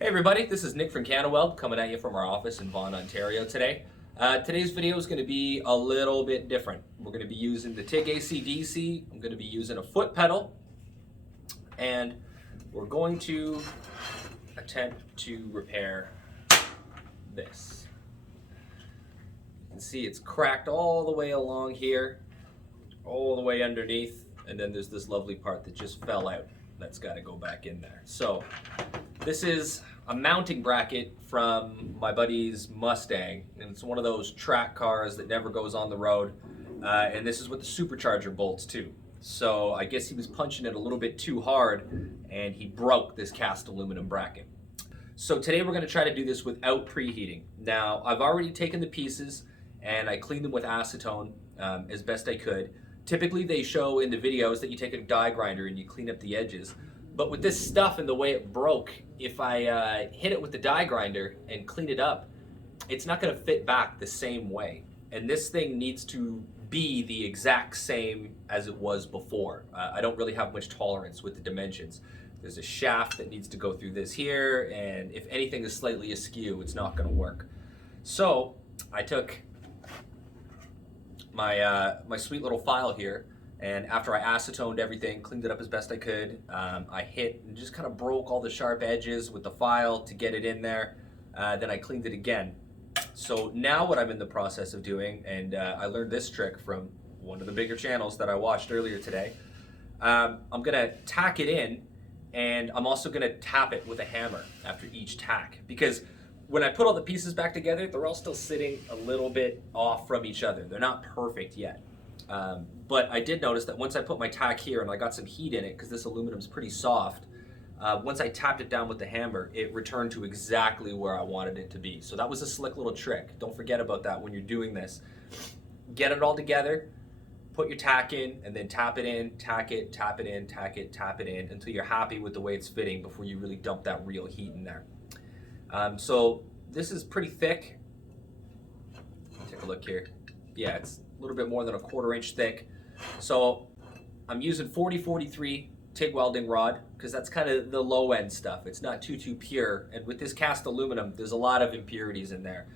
Hey everybody, this is Nick from Canaweld coming at you from our office in Vaughan, Ontario today. Today's video is going to be a little bit different. We're going to be using the TIG AC DC. I'm going to be using a foot pedal, and we're going to attempt to repair this. You can see it's cracked all the way along here, all the way underneath, and then there's this lovely part that just fell out. That's got to go back in there. So this is a mounting bracket from my buddy's Mustang, and it's one of those track cars that never goes on the road, and this is what the supercharger bolts to. So I guess he was punching it a little bit too hard and he broke this cast aluminum bracket. So today we're going to try to do this without preheating. Now I've already taken the pieces and I cleaned them with acetone as best I could. Typically they show in the videos that you take a die grinder and you clean up the edges. But with this stuff and the way it broke, if I hit it with the die grinder and clean it up, it's not going to fit back the same way. And this thing needs to be the exact same as it was before. I don't really have much tolerance with the dimensions. There's a shaft that needs to go through this here, and if anything is slightly askew, it's not going to work. So I took my sweet little file here, and after I acetoned everything, cleaned it up as best I could, I hit and just kind of broke all the sharp edges with the file to get it in there. Then I cleaned it again. So now what I'm in the process of doing, and I learned this trick from one of the bigger channels that I watched earlier today, I'm gonna tack it in, and I'm also gonna tap it with a hammer after each tack, because when I put all the pieces back together, they're all still sitting a little bit off from each other. They're not perfect yet. But I did notice that once I put my tack here and I got some heat in it, because this aluminum's pretty soft, once I tapped it down with the hammer, it returned to exactly where I wanted it to be. So that was a slick little trick. Don't forget about that when you're doing this. Get it all together, put your tack in, and then tap it in, tack it, tap it in, tack it, tap it in, until you're happy with the way it's fitting before you really dump that real heat in there. So this is pretty thick. Take a look here. Yeah, it's a little bit more than a 1/4 inch thick. So I'm using 40-43 TIG welding rod, because that's kind of the low end stuff. It's not too pure, and with this cast aluminum there's a lot of impurities in there.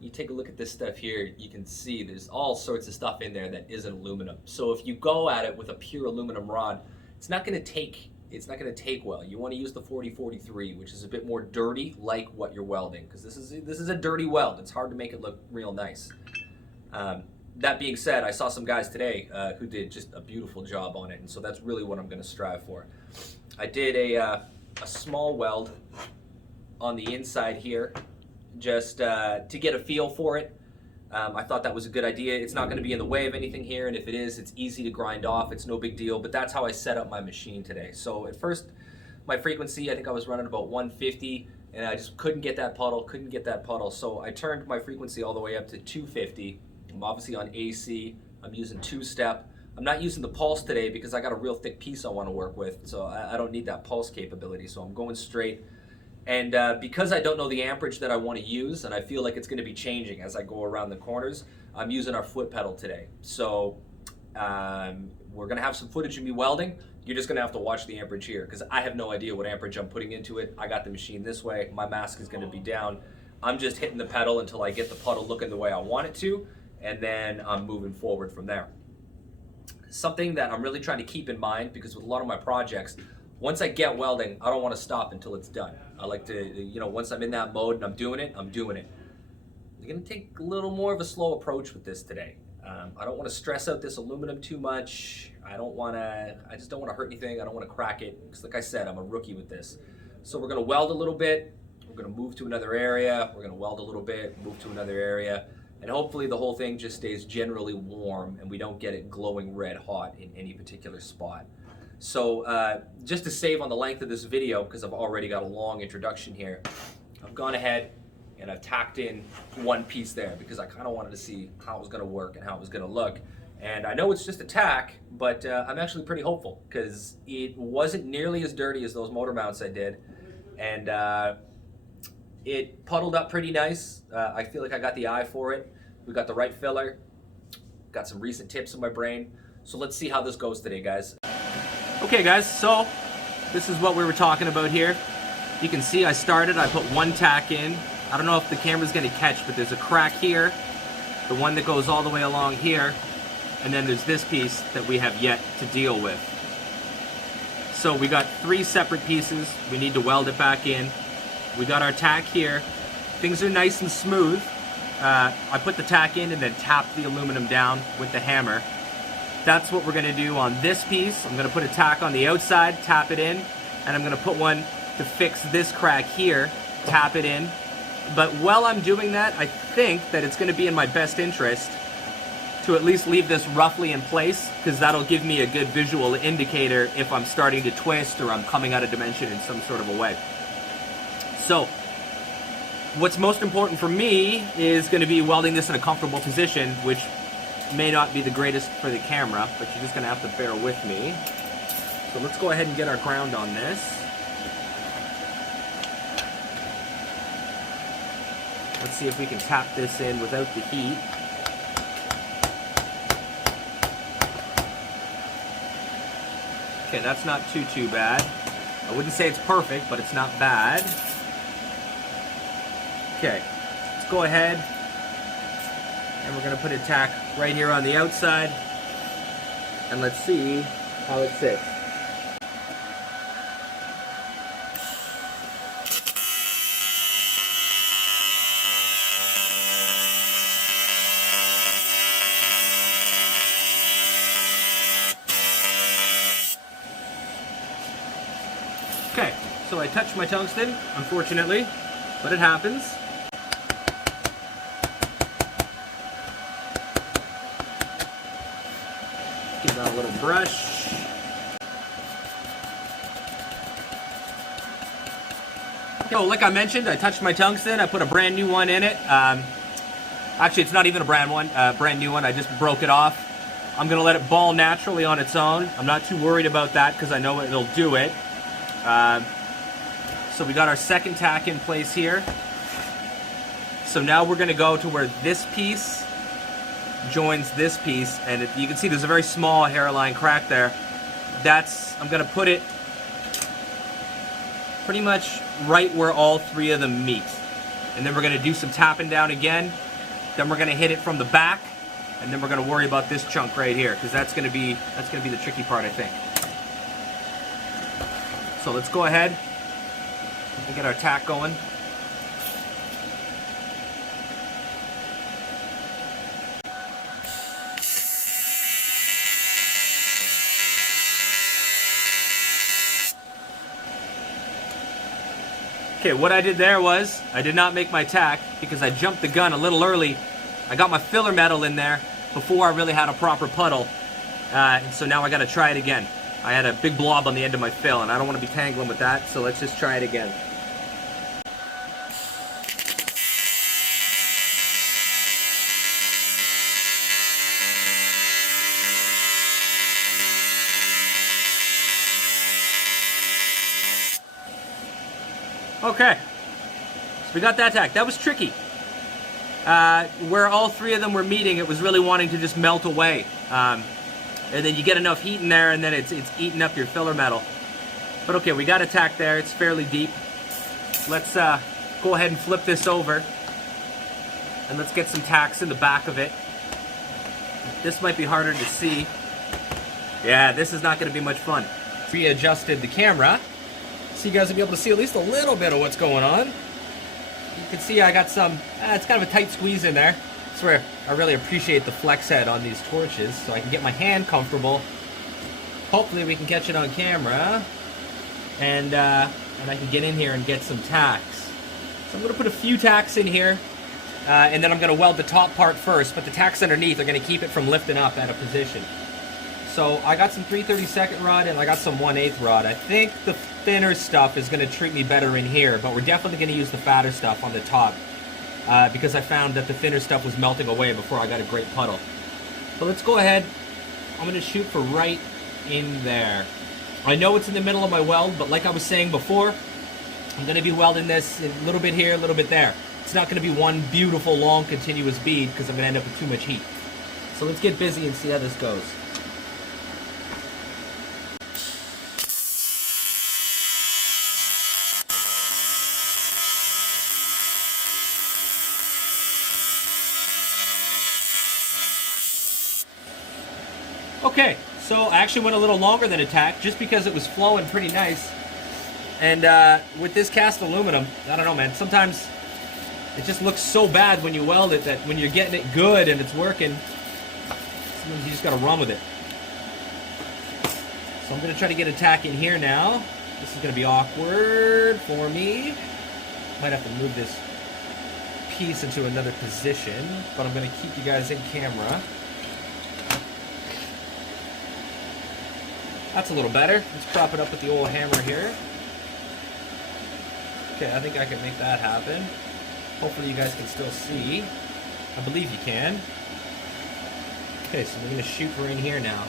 You take a look at this stuff here, you can see there's all sorts of stuff in there that isn't aluminum. So if you go at it with a pure aluminum rod, it's not going to take well. You want to use the 40-43, which is a bit more dirty, like what you're welding, because this is a dirty weld. It's hard to make it look real nice. That being said, I saw some guys today who did just a beautiful job on it, and so that's really what I'm going to strive for. I did a small weld on the inside here, just to get a feel for it. I thought that was a good idea. It's not going to be in the way of anything here, and if it is, it's easy to grind off. It's no big deal, but that's how I set up my machine today. So at first, my frequency, I think I was running about 150, and I just couldn't get that puddle. So I turned my frequency all the way up to 250. I'm obviously on AC. I'm using 2-step. I'm not using the pulse today because I got a real thick piece I want to work with, so I don't need that pulse capability. So I'm going straight. And because I don't know the amperage that I want to use, and I feel like it's going to be changing as I go around the corners, I'm using our foot pedal today. So we're going to have some footage of me welding. You're just going to have to watch the amperage here, because I have no idea what amperage I'm putting into it. I got the machine this way. My mask is going to be down. I'm just hitting the pedal until I get the puddle looking the way I want it to, and then I'm moving forward from there. Something that I'm really trying to keep in mind, because with a lot of my projects, once I get welding, I don't want to stop until it's done. I like to, once I'm in that mode and I'm doing it, I'm doing it. I'm going to take a little more of a slow approach with this today. I don't want to stress out this aluminum too much. I just don't want to hurt anything. I don't want to crack it, because like I said, I'm a rookie with this. So we're going to weld a little bit. We're going to move to another area. We're going to weld a little bit, move to another area. And hopefully the whole thing just stays generally warm and we don't get it glowing red hot in any particular spot. So just to save on the length of this video, because I've already got a long introduction here, I've gone ahead and I've tacked in one piece there, because I kind of wanted to see how it was going to work and how it was going to look. And I know it's just a tack, but I'm actually pretty hopeful, because it wasn't nearly as dirty as those motor mounts I did. And it puddled up pretty nice. I feel like I got the eye for it. We got the right filler. Got some recent tips in my brain. So let's see how this goes today, guys. Okay guys, so this is what we were talking about here. You can see I put one tack in. I don't know if the camera's gonna catch, but there's a crack here, the one that goes all the way along here, and then there's this piece that we have yet to deal with. So we got 3 separate pieces. We need to weld it back in. We got our tack here. Things are nice and smooth. I put the tack in and then tapped the aluminum down with the hammer. That's what we're gonna do on this piece. I'm gonna put a tack on the outside, tap it in, and I'm gonna put one to fix this crack here, tap it in. But while I'm doing that, I think that it's gonna be in my best interest to at least leave this roughly in place, because that'll give me a good visual indicator if I'm starting to twist or I'm coming out of dimension in some sort of a way. So, what's most important for me is going to be welding this in a comfortable position, which may not be the greatest for the camera, but you're just going to have to bear with me. So let's go ahead and get our ground on this. Let's see if we can tap this in without the heat. Okay, that's not too bad. I wouldn't say it's perfect, but it's not bad. Okay, let's go ahead and we're going to put a tack right here on the outside, and let's see how it sits. Okay, so I touched my tungsten, unfortunately, but it happens. Give that a little brush. So, like I mentioned, I touched my tungsten. I put a brand new one in it. Actually, it's not even a brand new one. I just broke it off. I'm gonna let it ball naturally on its own. I'm not too worried about that because I know it'll do it. So we got our second tack in place here. So now we're gonna go to where this piece joins this piece, and you can see there's a very small hairline crack there. I'm gonna put it pretty much right where all 3 of them meet. And then we're gonna do some tapping down again. Then we're gonna hit it from the back, and then we're gonna worry about this chunk right here, because that's gonna be the tricky part, I think. So let's go ahead and get our tack going. Okay, what I did there was, I did not make my tack because I jumped the gun a little early. I got my filler metal in there before I really had a proper puddle. So now I gotta try it again. I had a big blob on the end of my fill and I don't want to be tangling with that, so let's just try it again. Okay, so we got that tack. That was tricky. Where all 3 of them were meeting, it was really wanting to just melt away. And then you get enough heat in there and then it's eating up your filler metal. But okay, we got a tack there. It's fairly deep. Let's go ahead and flip this over. And let's get some tacks in the back of it. This might be harder to see. Yeah, this is not going to be much fun. Readjusted the camera, so you guys will be able to see at least a little bit of what's going on. You can see I got some, it's kind of a tight squeeze in there. That's where I really appreciate the flex head on these torches, so I can get my hand comfortable. Hopefully we can catch it on camera, and I can get in here and get some tacks. So I'm going to put a few tacks in here, and then I'm going to weld the top part first, but the tacks underneath are going to keep it from lifting up out of position. So I got some 3/32 rod and I got some 1/8 rod. I think the thinner stuff is going to treat me better in here, but we're definitely going to use the fatter stuff on the top because I found that the thinner stuff was melting away before I got a great puddle. So let's go ahead. I'm going to shoot for right in there. I know it's in the middle of my weld, but like I was saying before, I'm going to be welding this a little bit here, a little bit there. It's not going to be one beautiful long continuous bead because I'm going to end up with too much heat. So let's get busy and see how this goes. Okay, so I actually went a little longer than a tack just because it was flowing pretty nice. And with this cast aluminum, I don't know, man, sometimes it just looks so bad when you weld it that when you're getting it good and it's working, sometimes you just gotta run with it. So I'm gonna try to get a tack in here now. This is gonna be awkward for me. Might have to move this piece into another position, but I'm gonna keep you guys in camera. That's a little better. Let's prop it up with the old hammer here. Okay, I think I can make that happen. Hopefully you guys can still see. I believe you can. Okay, so we're gonna shoot for in here now.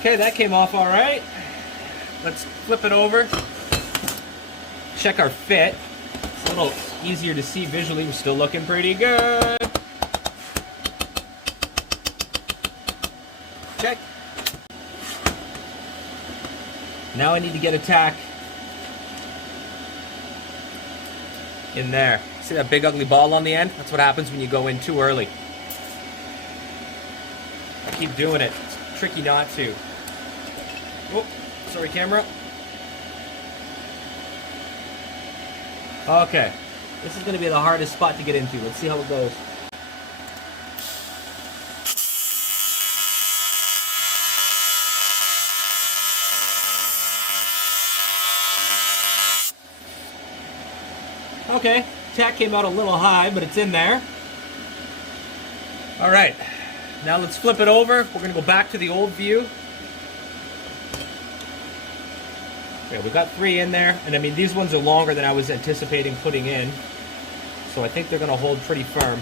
Okay, that came off all right. Let's flip it over. Check our fit. It's a little easier to see visually. We're still looking pretty good. Check. Now I need to get a tack in there. See that big ugly ball on the end? That's what happens when you go in too early. I keep doing it. It's tricky not to. Oh, sorry, camera. Okay, this is going to be the hardest spot to get into. Let's see how it goes. Okay, tack came out a little high, but it's in there. All right, now let's flip it over. We're going to go back to the old view. Okay, we got 3 in there, and I mean these ones are longer than I was anticipating putting in, so I think they're going to hold pretty firm.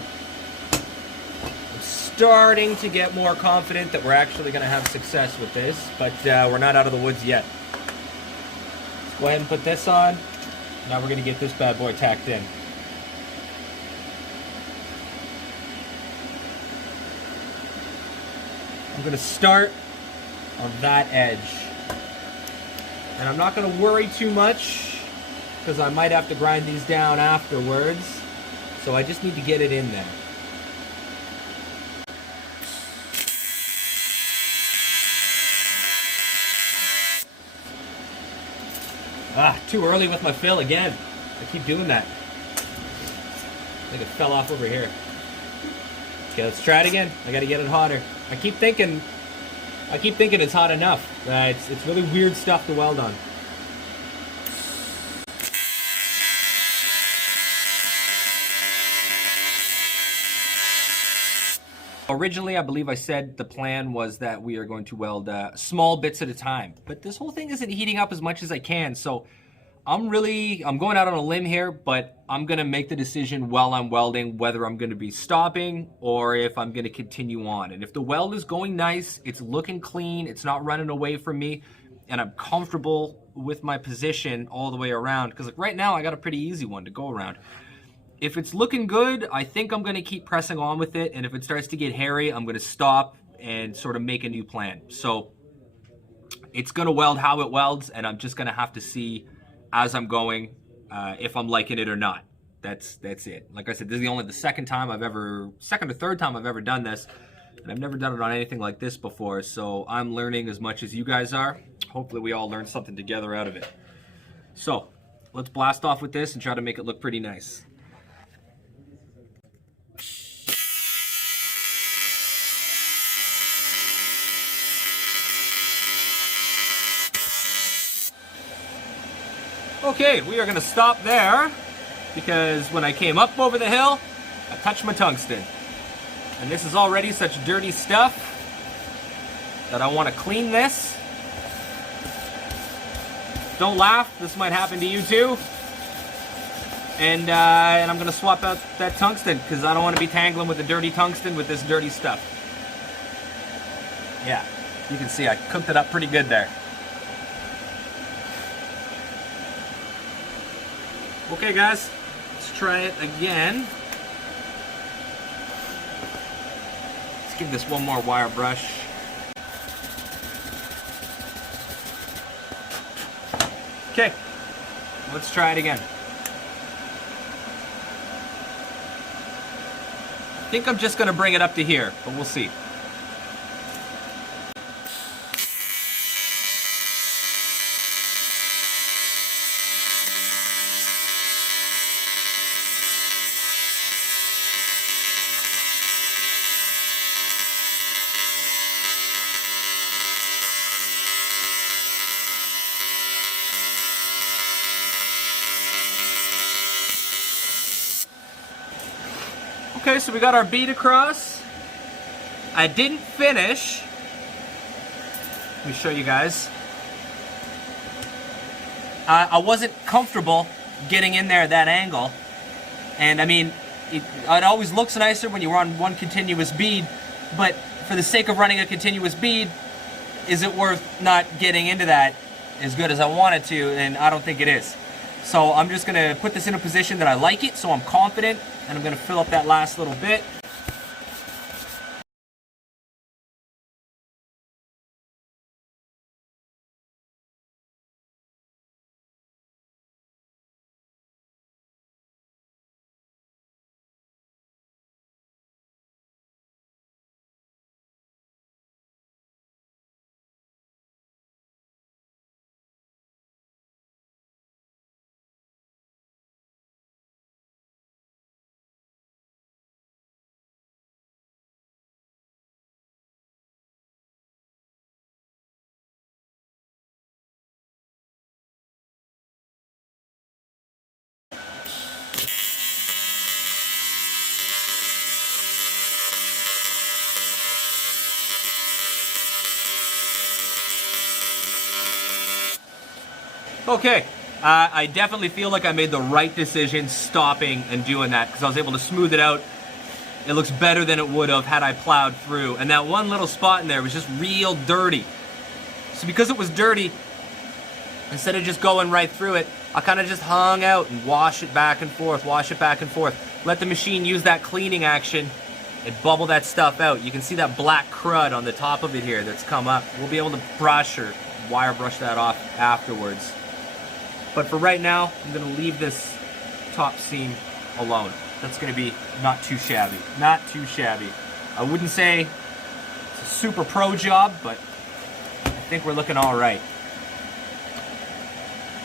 I'm starting to get more confident that we're actually going to have success with this, but we're not out of the woods yet. Let's go ahead and put this on. Now we're going to get this bad boy tacked in. I'm going to start on that edge. And I'm not going to worry too much because I might have to grind these down afterwards. So I just need to get it in there. Ah, too early with my fill again. I keep doing that. I think it fell off over here. Okay, let's try it again. I got to get it hotter. I keep thinking it's hot enough. It's really weird stuff to weld on. Originally, I believe I said the plan was that we are going to weld small bits at a time, but this whole thing isn't heating up as much as I can, so I'm going out on a limb here, but I'm gonna make the decision while I'm welding whether I'm gonna be stopping or if I'm gonna continue on. And if the weld is going nice, it's looking clean, it's not running away from me, and I'm comfortable with my position all the way around, because like right now I got a pretty easy one to go around. If it's looking good, I think I'm gonna keep pressing on with it, and if it starts to get hairy, I'm gonna stop and sort of make a new plan. So it's gonna weld how it welds, and I'm just gonna have to see as I'm going, if I'm liking it or not. That's it. Like I said, this is the second or third time I've ever done this, and I've never done it on anything like this before, so I'm learning as much as you guys are. Hopefully we all learn something together out of it. So, let's blast off with this and try to make it look pretty nice. Okay, we are going to stop there because when I came up over the hill, I touched my tungsten. And this is already such dirty stuff that I want to clean this. Don't laugh, this might happen to you too. And I'm going to swap out that tungsten because I don't want to be tangling with the dirty tungsten with this dirty stuff. Yeah, you can see I cooked it up pretty good there. Okay guys, let's try it again. Let's give this one more wire brush. Okay, let's try it again. I think I'm just gonna bring it up to here, but we'll see. Okay, so we got our bead across. I didn't finish. Let me show you guys. I wasn't comfortable getting in there at that angle. And I mean, it always looks nicer when you run one continuous bead, but for the sake of running a continuous bead, is it worth not getting into that as good as I wanted to? And I don't think it is. So I'm just gonna put this in a position that I like it, so I'm confident, and I'm gonna fill up that last little bit. Okay, I definitely feel like I made the right decision stopping and doing that, because I was able to smooth it out. It looks better than it would have had I plowed through. And that one little spot in there was just real dirty. So because it was dirty, instead of just going right through it, I kind of just hung out and wash it back and forth, wash it back and forth. Let the machine use that cleaning action and bubble that stuff out. You can see that black crud on the top of it here that's come up. We'll be able to brush or wire brush that off afterwards. But for right now, I'm gonna leave this top seam alone. That's gonna be not too shabby. Not too shabby. I wouldn't say it's a super pro job, but I think we're looking all right.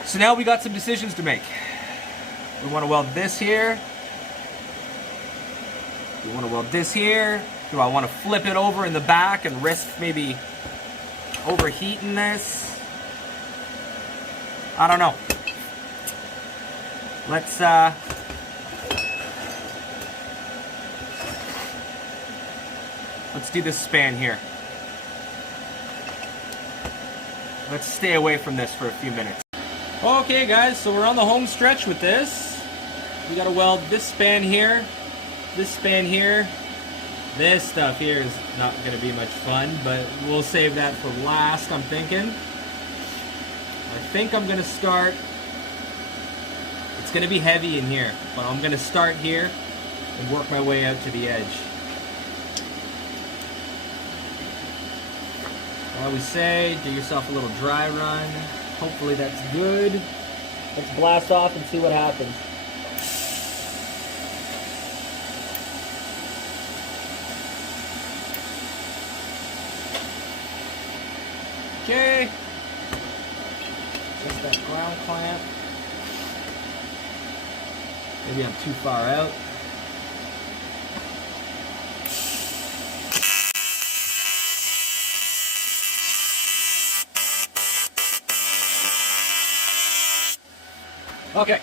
So now we got some decisions to make. We wanna weld this here. We wanna weld this here. Do I wanna flip it over in the back and risk maybe overheating this? I don't know. Let's do this span here. Let's stay away from this for a few minutes. Okay guys, so we're on the home stretch with this. We gotta weld this span here, this span here. This stuff here is not gonna be much fun, but we'll save that for last, I'm thinking. I think I'm gonna start. It's gonna be heavy in here, but I'm gonna start here and work my way out to the edge. I always say, do yourself a little dry run. Hopefully that's good. Let's blast off and see what happens. Okay. Just that ground clamp. Maybe I'm too far out. Okay,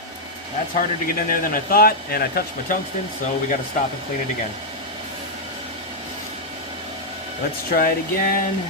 that's harder to get in there than I thought, and I touched my tungsten, so we got to stop and clean it again. Let's try it again.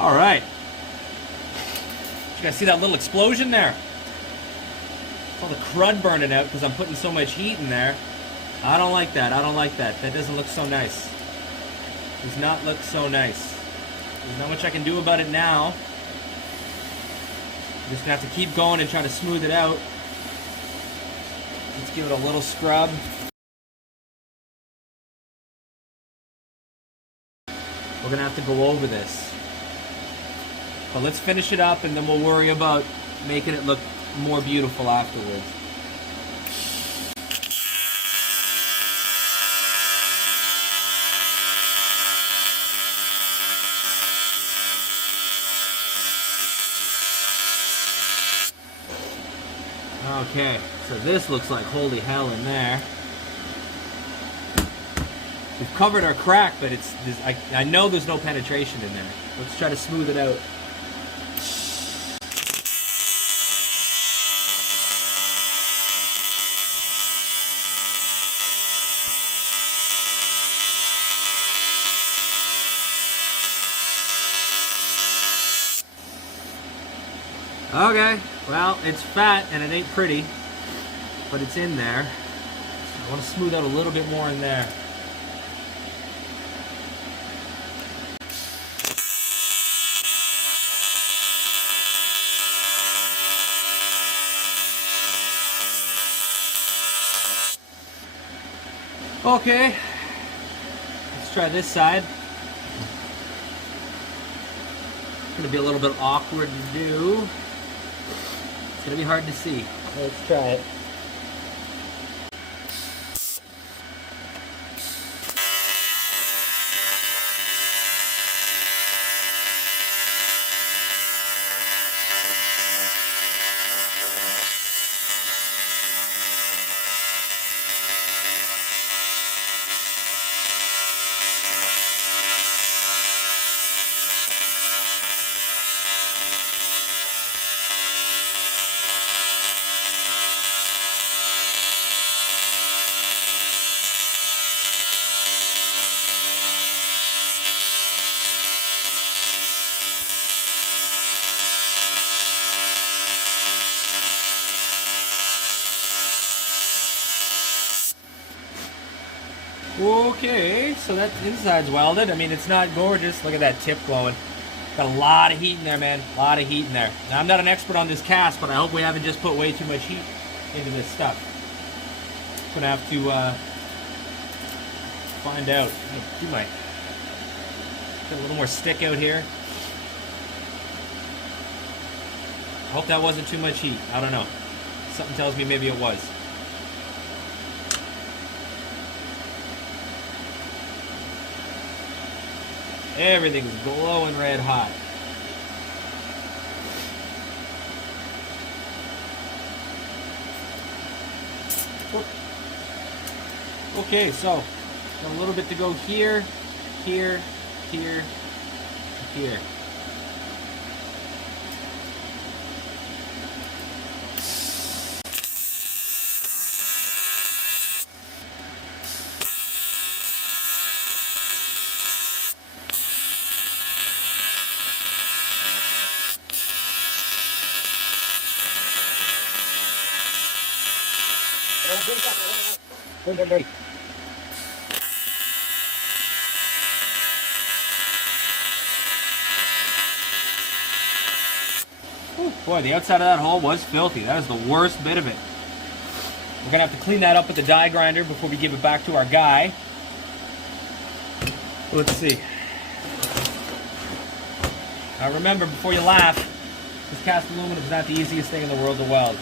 All right. You guys see that little explosion there? It's all the crud burning out because I'm putting so much heat in there. I don't like that. I don't like that. That doesn't look so nice. Does not look so nice. There's not much I can do about it now. I'm just gonna have to keep going and try to smooth it out. Let's give it a little scrub. We're gonna have to go over this. But let's finish it up and then we'll worry about making it look more beautiful afterwards. Okay, so this looks like holy hell in there. We've covered our crack, but I know there's no penetration in there. Let's try to smooth it out. Okay, well, it's fat and it ain't pretty, but it's in there. I want to smooth out a little bit more in there. Okay, let's try this side. It's going to be a little bit awkward to do. It's going to be hard to see. Let's try it. Okay, so that inside's welded. I mean, it's not gorgeous. Look at that tip glowing. Got a lot of heat in there, man. A lot of heat in there. Now, I'm not an expert on this cast, but I hope we haven't just put way too much heat into this stuff. I'm gonna have to find out. Do my get a little more stick out here. I hope that wasn't too much heat. I don't know. Something tells me maybe it was. Everything's glowing red hot. Okay, so a little bit to go here, here, here, here. Ooh, boy, the outside of that hole was filthy. That was the worst bit of it. We're gonna have to clean that up with the die grinder before we give it back to our guy. Let's see. Now remember, before you laugh, this cast aluminum is not the easiest thing in the world to weld.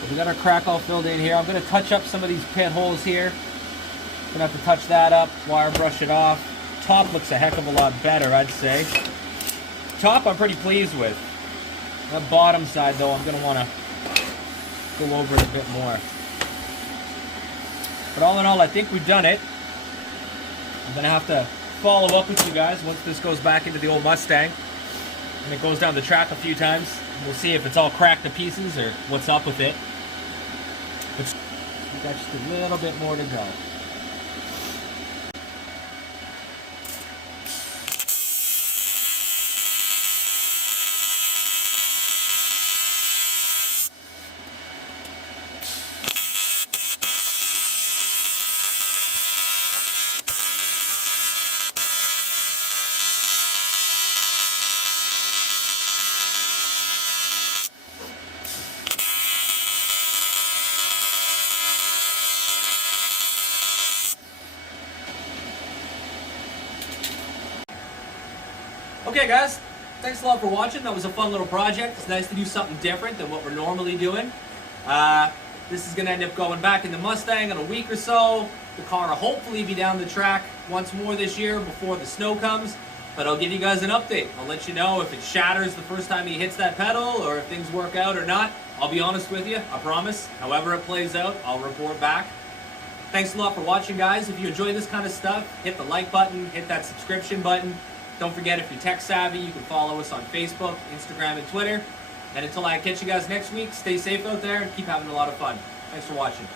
So we got our crack all filled in here. I'm going to touch up some of these pit holes here. Going to have to touch that up, wire brush it off. Top looks a heck of a lot better, I'd say. Top I'm pretty pleased with. That bottom side though, I'm going to want to go over it a bit more. But all in all, I think we've done it. I'm going to have to follow up with you guys once this goes back into the old Mustang. And it goes down the track a few times. We'll see if it's all cracked to pieces or what's up with it. But we've got just a little bit more to go. Okay guys, thanks a lot for watching. That was a fun little project. It's nice to do something different than what we're normally doing. This is going to end up going back in the Mustang in a week or so. The car will hopefully be down the track once more this year before the snow comes. But I'll give you guys an update. I'll let you know if it shatters the first time he hits that pedal or if things work out or not. I'll be honest with you, I promise. However it plays out, I'll report back. Thanks a lot for watching, guys. If you enjoy this kind of stuff, hit the like button, hit that subscription button. Don't forget, if you're tech savvy, you can follow us on Facebook, Instagram, and Twitter. And until I catch you guys next week, stay safe out there and keep having a lot of fun. Thanks for watching.